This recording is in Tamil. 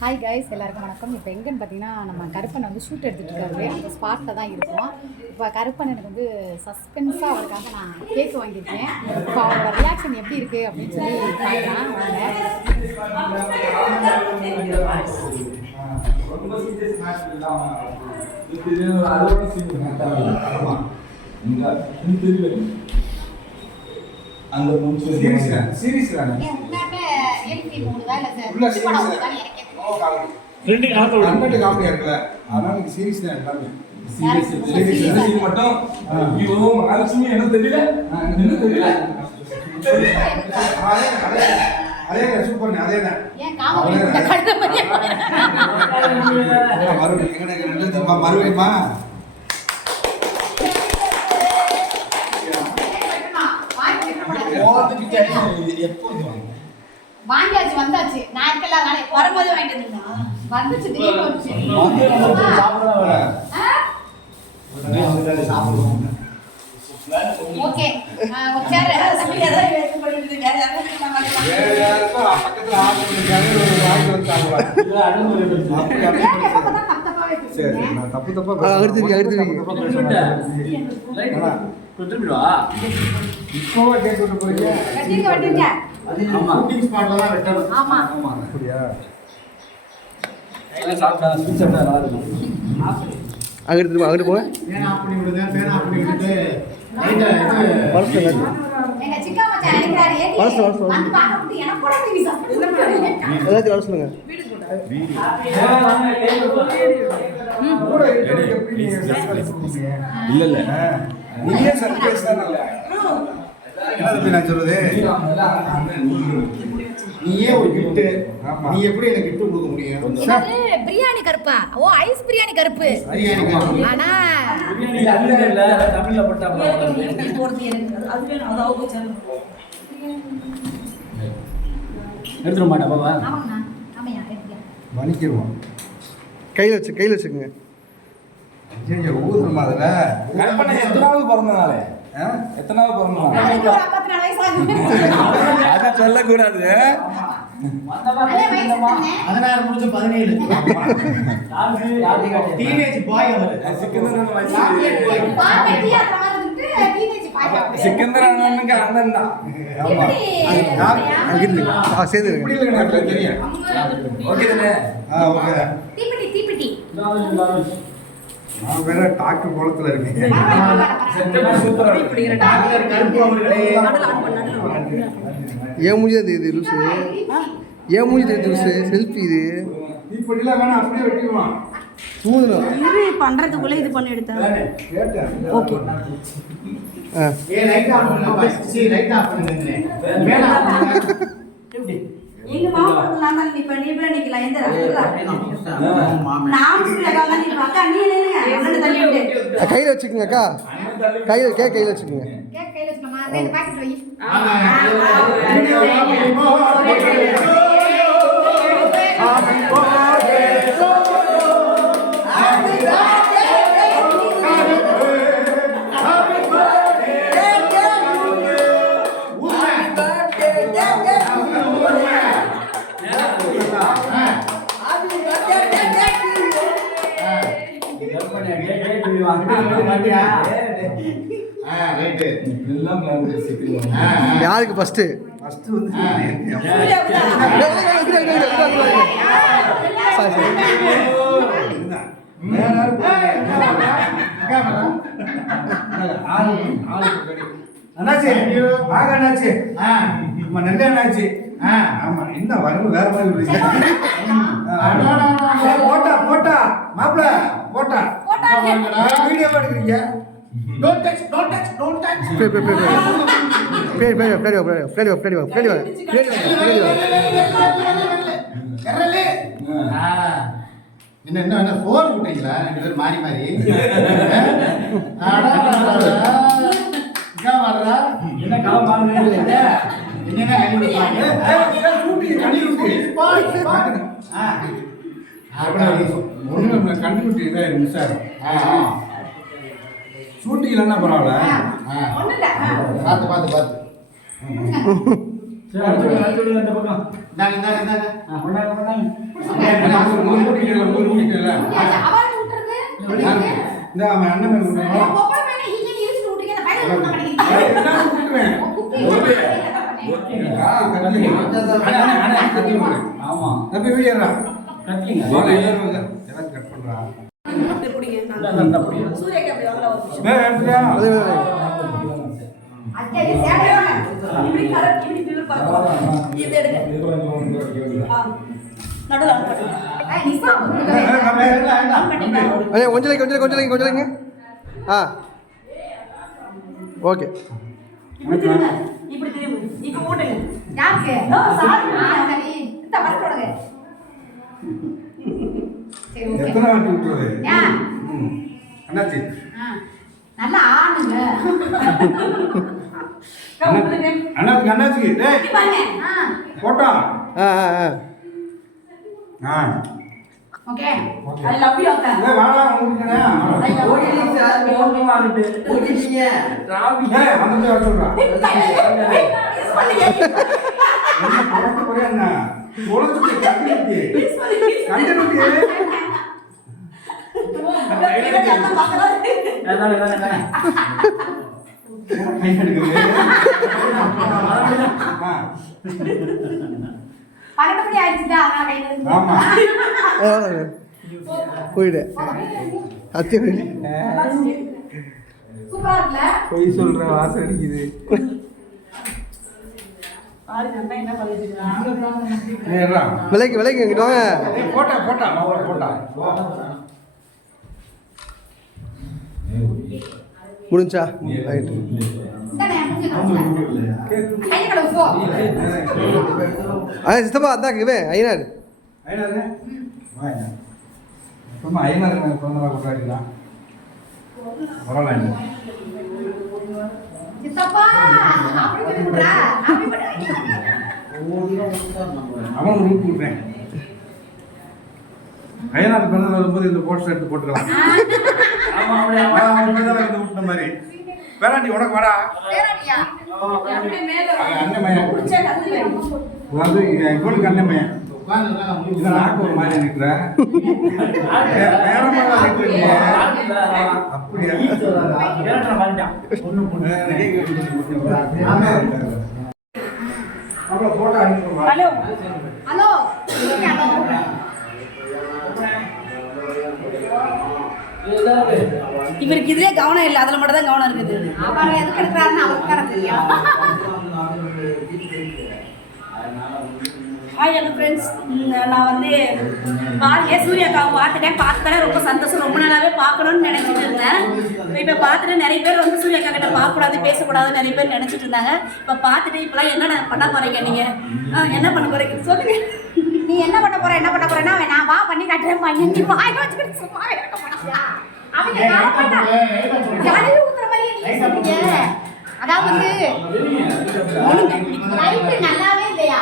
ஹாய் கைஸ், எல்லாருக்கும் வணக்கம். இப்போ எங்கன்னு பார்த்தீங்கன்னா நம்ம கருப்பனை வந்து ஷூட் எடுத்துகிட்டு இருக்காரு. அந்த ஸ்பாட்டில் தான் இருக்கோம். இப்போ கருப்பன் எனக்கு வந்து சஸ்பென்ஸாக அவருக்காக நான் கேக் வாங்கியிருக்கேன். இப்போ அவரோட ரியாக்ஷன் எப்படி இருக்குது அப்படின்னு சொல்லி பார்க்கலாம் ரெண்டு காமெடியா இருக்குல்ல, அதனால நீங்க சீரியஸ் தான் எல்லாமே. சீரியஸ் மட்டும் ஐயோ மகாலட்சுமி என்ன தெரியல என்ன தெரியல அதே சூப்பர் அதே தான் மறுபடியுமா வாங்கியாச்சு, வந்தாச்சு. நான் இருக்கல, நானே வரும்போது வாங்கிட்டு இருந்தேன். வந்துச்சு திடீர்னு வந்துச்சு. ஓகே, ஒரு சேர் சமையல தான் எடுத்து பண்ணிட்டு வேற யாரும் பக்கத்துல ஆள் இருக்காங்க, ஒரு வாங்கி வந்தாங்க. இல்ல சரி, நான் தப்பா கொடுத்துடுவா. இப்போவா கேக் விட்டு போறீங்க? வெட்டிங்க. ஆமா, ஷூட்டிங் ஸ்பாட்ல தான் வெட்டணும். ஆமா ஆமா, அப்படியா? எல்லாம் சாப்பிட்டா ஸ்வீட் சாப்பிட்டா நல்லா இருக்கும். அங்கிட்டு போங்க. பேனா ஆஃப் பண்ணி விடுங்க, பேனா ஆஃப் பண்ணி விட்டுட்டு லைட்டா இது பர்ஸ்ல எங்க சிக்கா மச்சான் அழைக்கிறாரு. ஏடி வந்து பாக்க விட்டு எனக்கு கூட டிவி சாப்பிடு. எல்லாத்தையும் வர சொல்லுங்க. கூட எப்படி நீங்க சர்ப்ரைஸ் பண்ணீங்க? இல்ல நீயே சர்ப்ரைஸ் தான். நல்ல என்ன தம்பி நான் சொல்றது, நீயே ஒரு கிஃப்ட். ஆமா, நீ எப்படி எனக்கு கிஃப்ட் கொடுக்க முடியும்? பிரியாணி கருப்பா? ஓ, ஐஸ் பிரியாணி கருப்பு. ஆனா பிரியாணி இல்ல தமிழ்ல போட்டாங்க. எடுத்துட மாட்டா பாபா. ஆமாண்ணா, ஆமையா எடுத்துக்க. மணிக்கிடுவோம். கையில் வச்சுக்கோங்க. சரி, ஊதுமா அதுல கற்பனை எத்தனாவது பிறந்த நாள்? எத்தனாவது பிறந்த நாள்? நாளைக்கு ஒரு 54 வயசு ஆகுது. அத சொல்லக்கூடாது. 16 முடிஞ்சு 17. டீனேஜ் பாய் அவர். சிக்கந்தரன் வயசு. பாக்க டீயாட்ற மாதிரி இருந்து டீனேஜ் பாக்க. சிக்கந்தரனுக்கு அண்ணன் தான். ஆமா, அங்கிட்டு சேர்ந்து இப்படி இல்ல எனக்கு தெரியும். ஓகே தானே? ஓகே. தீப்பிட்டி. நான் வேற டாக்டர் கோலத்துல இருக்கேன். சூப்பரா டாக்டர் கருப்பு அவர்களே. ஏன் மூஞ்சி இது லூசு? ஏன் மூஞ்சி தெரியுது லூசு? செல்ஃபி இது இப்படில வேணா அப்படியே வெட்டிடுவான். தூதுணும் இது பண்றதுக்குள்ள இது பண்ணி எடுத்தேன். கேட்டேன். ஓகே. லைட் ஆஃப் பண்ணுங்க. லைட் ஆஃப் பண்ணுங்க. மேல ஆஃப் பண்ணுங்க. எங்க மாமா நான் தான் நிப்ப நீ போய் நிக்கல எந்த நான் ஸ்லகா நீ பக்கா நீ நில்லுங்க அவன தள்ளி விட்டு கையில் வச்சுக்கோங்க அக்கா. கையில் வச்சுக்கோங்க. கேக் கையில வச்சுக்கமா. ரெண்டு பாக்கெட் வை. யாருக்கு ஃபர்ஸ்ட் வந்து அண்ணாச்சி வாங்க அண்ணாச்சி. நம்ம நல்ல அண்ணாச்சி. ஆமா, என்ன வரவு வேற மாதிரி போட்டா மாப்பிள போட்டா வீடியோ எடுக்கிறீங்க. Don't touch. என்ன போன் விட்டீங்களா? மாறி மாறி என்ன காலம் பாருங்க. கண்டுபிடி மிஸ் ஆகும். ஷூட்டிங் இல்லைன்னா பரவாயில்ல. பார்த்து சரி, அடுத்து அந்த பக்கம். இந்தாங்க. அவரை விட்டுறது இந்த அவன் அண்ணன் மேல விடுறான். பொம்பளை பையனை இங்க இழுத்து விட்டுங்க அந்த பையனை விட மாட்டேங்கிறீங்க என்ன விட்டுவேன்? ஆமா தம்பி வீடியோடா. கத்திங்க எனக்கு கட் பண்றா. அப்படி பிடிங்க. அந்த அப்படியே சூரியக்கு அப்படி வாங்கலாம் ஒரு நிமிஷம். எடுத்துடா. அத்தை சேவையோட இப்படி கரெக்ட் இப்படி பிவர் பார்க்கணும். இது எடுங்க. நடுவுல ஆன் பண்ணுங்க. நிசா ஆன் பண்ணிங்க. அண்ணே கொஞ்சம் ஆ ஓகே இப்படி திரும்ப. இப்படி திரும்ப. இப்ப போடுங்க. யாருக்கு சாரி. சரி இந்த வர போடுங்க சரி ஓகே எத்தனை வாட்டி விட்டுறது? ஏன் அண்ணாச்சி நல்லா ஆடுங்க அண்ணாச்சி அண்ணாச்சி டேய் இப்படி பாருங்க. போட்டா ஆ ஓகே I love you அக்கா. டேய் வாடா உங்களுக்கு I love you. ஏய் வந்து வர சொல்றா. Kiss பண்ணுங்க. என்ன போறது போறே என்ன? போறது கண்டிப்பி. Kiss பண்ணுங்க. கண்டிப்பி. பின்னாடி அண்ணா பார்க்கறாரு. தானே கை எடுக்குது. ஆ 12 மணி ஆயிடுச்சுடா அதான் கையில இருந்து ஆமா. போயிடு அத்தி சூப்பரா இருக்குல பொய் சொல்ற வாசம் அடிக்குது. பாருங்க அண்ணா என்ன பண்ணிட்டு இருக்காங்க. ஏறா. விலைக்கு இங்கிட்டு வாங்க போட்டா போட்டா. முடிஞ்சா ரைட்டு இந்தானே மூஞ்சி கை கழுவு போ சித்தப்பா அதான் இவன் ஐயனார் ஐயனாருங்க வாங்க. சும்மா ஐயனாருங்க பிறந்தநாள் கொண்டாடிக்கலாம். பரவாயில்ல. சித்தப்பா அப்படி பண்ணுடா அப்படி பண்ணு அவன் ரூட் விட்றேன். ஐயனார் பிறந்தநாள் வரும்போது இந்த போஸ்டர் எடுத்து போட்டுக்கலாம். ஆமா அப்படியே வந்து விட்ட மாதிரி வேளாண்டி உனக்கு வாடா. சேராடியா அப்படியே மேல அண்ணன் மையம் புடிச்ச கத்துல வந்து இவனுக்கு அண்ணன் மையம் இதை நாக்கு ஒரு மாதிரி நிற்கிற வேற மாதிரி நிற்கிறீங்க. அப்படியா அப்புறம் போட்டோ அனுப்பிடுவா. ஹலோ ஹலோ ஹலோ இவருக்கு இதுலயே கவனம் இல்லை, அதுல மட்டும் தான் கவனம் இருக்குது. அவர் எதுக்கு எடுக்கிறாருன்னு அவருக்கு தானே தெரியும் ஹாய் ஹலோ ஃப்ரெண்ட்ஸ், நான் வந்து சூர்யாக்காவை பார்த்துட்டேன் ரொம்ப சந்தோஷம். ரொம்ப நாளாகவே பார்க்கணும்னு நினச்சிட்டு இருந்தேன். இப்போ பார்த்துட்டு நிறைய பேர் வந்து சூர்யாக்கா கிட்ட பார்க்கக்கூடாது பேசக்கூடாது நிறைய பேர் நினச்சிட்டு இருந்தாங்க. இப்போ பார்த்துட்டு இப்போலாம் என்ன பண்ண போகிறீங்க நீங்கள்? என்ன பண்ண போகிறீங்க சொல்லுங்கள். நீ என்ன பண்ண போறேன்னா நான் வா பண்ணி காட்டுறேன் பையன் நீ வாய் வச்சுக்கிட்டு சும்மாவே இருக்க மாட்டியா அவங்க ஜாலியாக ஊத்துற மாதிரியே நீங்க சொல்றீங்க. அதாவது வந்து நல்லாவே இல்லையா